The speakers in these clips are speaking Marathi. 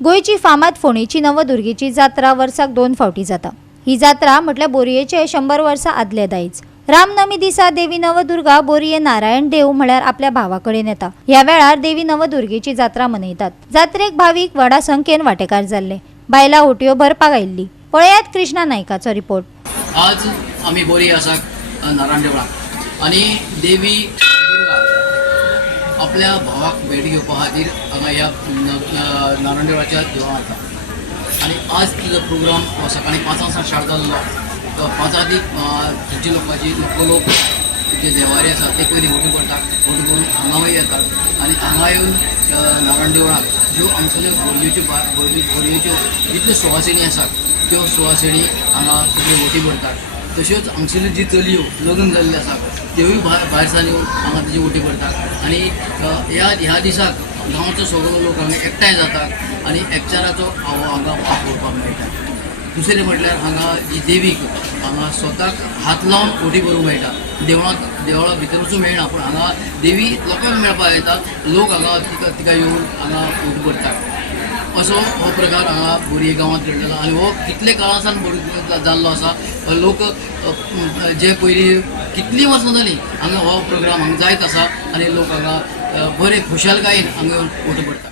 गोयची फामाद फोंडेची नवदुर्गेची जात्रा वर्साक 2 फावटी जाता। ही जात्रा म्हटल्यार बोरयेचे 100 वर्सां आदले दायज। रामनवमी दिसा देवी नवदुर्गा बोरये नारायण देव म्हळ्यार आपल्या भावा कडेन येता। ह्या वेळार देवी नवदुर्गेची जात्रा मनयतात। जात्रेक भाविक व्हडा संख्येन वांटेकार जाल्ले। बायलां होटयो भरपाक आयिल्ली। पळयात कृष्णा नायकाचो रिपोर्ट। आज आम्ही बोरये आसा नारायण देवळाक आणि देवी दुर्गा आपल्या भावाक भेट घेवपा खातीर हांगा ह्या नारायण देवळाच्या देवळांत येता। आणि आज तुजो प्रोग्राम सकाळी 5 स्टार्ट जाल्लो। तो 5 थंयची लोक जे देवारी आसा ते पयलीं वोटी करतात। वोटी करून हांगा येतात आणि हांगा येवन नारायण देवळाक ज्यो आमच्यो बोरयेच्यो जितल्यो सुवासिनी आसात त्यो सुवासिनी हांगा सगळ्यो वोटी भरतात। तश्योच हांगसल्यो जी चलयो लग्न जाल्ले आसात त्योय भायर सावन येवन हांगा तेजी वोटी भरतात। आणि ह्या दिसाक गांवचो सगळो लोक हांगा एकठांय जातात आणि एकचाराचो हांगा वास घेवपाक मेळटा। दुसरें म्हटल्यार हांगा जी देवीक हांगा स्वताक हात लावन वोटी भरूंक मेळटा। देवळा भितर वचूंक मेळना, पूण हांगा देवी लोकांक मेळपाक येता। लोक हांगा तिका येवन हांगा वोटी भरतात। असो हो प्रकार हांगा बोरये गांवांत घडलेलो आनी हो कितले काळा सावन जाल्लो आसा। लोक जे पयलीं कितलीं वर्सां जालीं हांगा हो प्रोग्राम हांगा जायत आसा आनी लोक हांगा बरे खुशालकायेन हांगा येवन वोटी भरतात।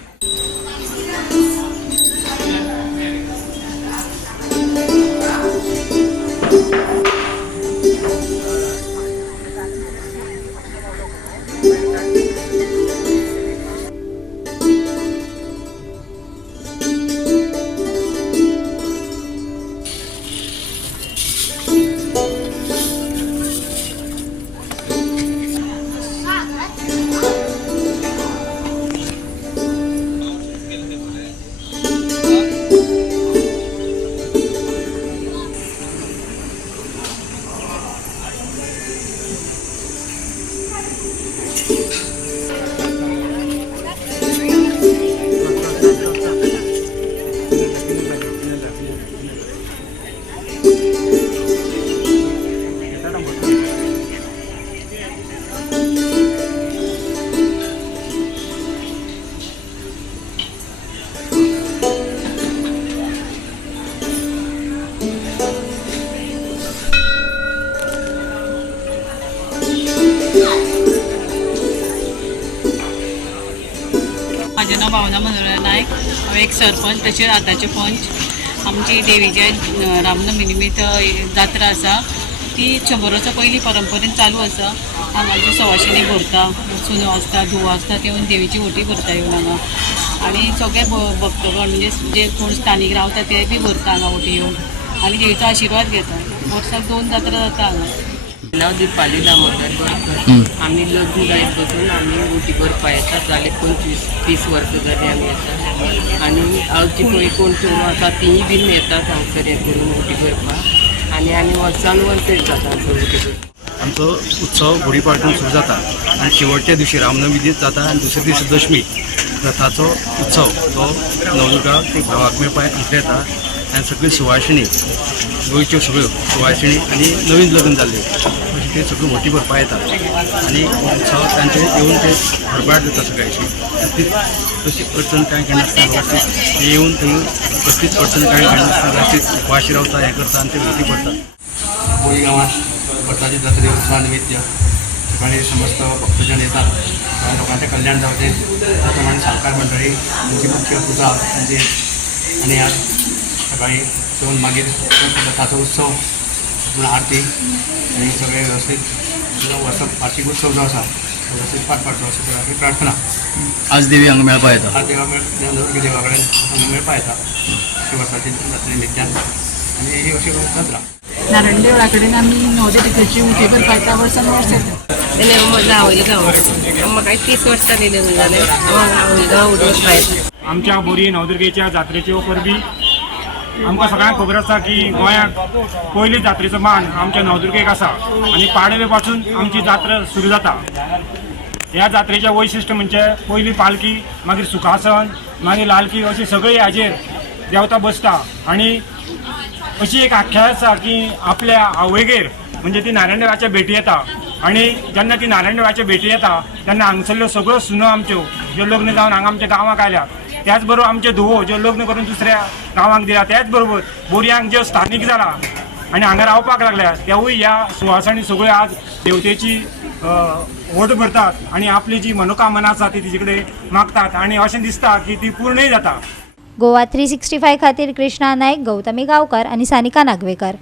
माझे नाव भावना मनोहर नायक। हांव एक सरपंच तशेंच आतांचे पंच। आमची देवीच्या रामनवमी निमित्त जात्रा आसा ती 100 वर्सां पयलीं परंपरेन चालू आसा। हांगा आमची सवाशिणी भरता, सुनो आसता, धुवो आसता, ते येवन देवीची वोटी भरता येवन हांगा। आनी सगळे भक्तगण म्हणजे जे कोण स्थानीक रावता ते बी भरता हांगा वोटी येवन आनी देवीचो आशिर्वाद घेता। वर्साक 2 जात्रा जाता हांगा। नाव दीपाली दामोदर गोरकर। आम्ही लग्न जायत बसून आम्ही वोटी भरपा येतात। जाले 25-30 वर्सां जाली आमी येतात आनी हांवची पळय कोण चोर आसा तीय बीन येतात हांगसर हें करून वोटी भरपाक आनी आमी वर्सान वर्स येतात हांगसर वोटी भरपाक। आमचो उत्सव गुढीपाडवून सुरू जाता आणि शेवटच्या दिवशी रामनवमी दीस जाता आणि दुसऱ्या दिवशी दशमी रथाचो उत्सव तो नवदुर्गा ती भावाक मेळपाक हांगा येता आणि सगळी सुवासिनी गोंयच्यो सगळ्यो सुवासिनी आणि नवीन लग्न जाल्ले अशें ते सगळ्यो वोटी भरपाक येतात आणि उत्सव तांचे येवन ते भरपाट जाता सगळ्याची। तशी अडचण कांय नासता व्यवस्थीत येवन थंय कसलीच अडचण कांय नासता व्यवस्थीत वाशी रावता हें करता आनी ते वोटी भरतात। बोरये गांवांत वर्साची जात्रे उत्सवा निमित्त सकाळी समस्त भक्तजन येतात। लोकांचे कल्याण जावचे त्या प्रमाणे सरकार मंडळी त्यांची मुख्य पुजा त्यांची आणि आज सकाळी येवन मागीर रथाचो उत्सव पूर्ण आरती आणि सगळे व्यवस्थित वर्साक वार्षिक उत्सव जो आसा व्यवस्थित पार पाडचो अशी सगळ्यांची प्रार्थना। आज देवी हांगा मेळपाक येता। आज देवा कडेन हांगा मेळपाक येता वर्साची जात्रे निमित्यान आनी ही अशी जात्रा। नारायण देवळा कडेन आमी नवदुर्गेची वोटी भरपाक येता वर्सान वर्स येता। म्हज्या आवयले गांव म्हाका 30 वर्सां जाली लग्न जालें। आवय गांव वोटी भरपाक येता। आमच्या बोरये नवदुर्गेच्या जात्रेच्यो परबी आमकां सगळ्यांक खबर आसा की गोंयाक पयली जात्रेचो मान आमच्या नवदुर्गेक आसा आनी पाडवे पासून आमची जात्रा सुरू जाता। ह्या जात्रेचें वैशिश्ट म्हणजे पयली पालखी, मागीर सुखासन, मागीर लालकी अशी सगळी हाजेर देवता बसता आणि अशी एक आख्याय आसा की आपल्या आवयगेर म्हणजे ती नारायण देवाच्या भेटी येता आणि जेन्ना ती नारायण देवाच्या भेटी येता तेन्ना हांगसरल्यो सगळ्यो सुनो आमच्यो ज्यो लग्न जावन हांगा आमच्या गांवाक आयल्यात त्याच बरोबर आमचे धुवो जे लग्न करून दुसऱ्या गांवांक दिला, त्याच बरोबर बोरयांक जे स्थानिक जाला आनी हांगा रावपाक लागल्या तेवूय ह्या सुवासांनी सगळ्यो आज देवतेची वोट भरतात आनी आपली जी मनोकामना आसा ती तिचे कडेन मागतात आनी अशें दिसता की ती पूर्णय जाता. गोवा 365 खातीर कृष्णा नायक, गौतमी गांवकार आनी सानिका नागवेकर.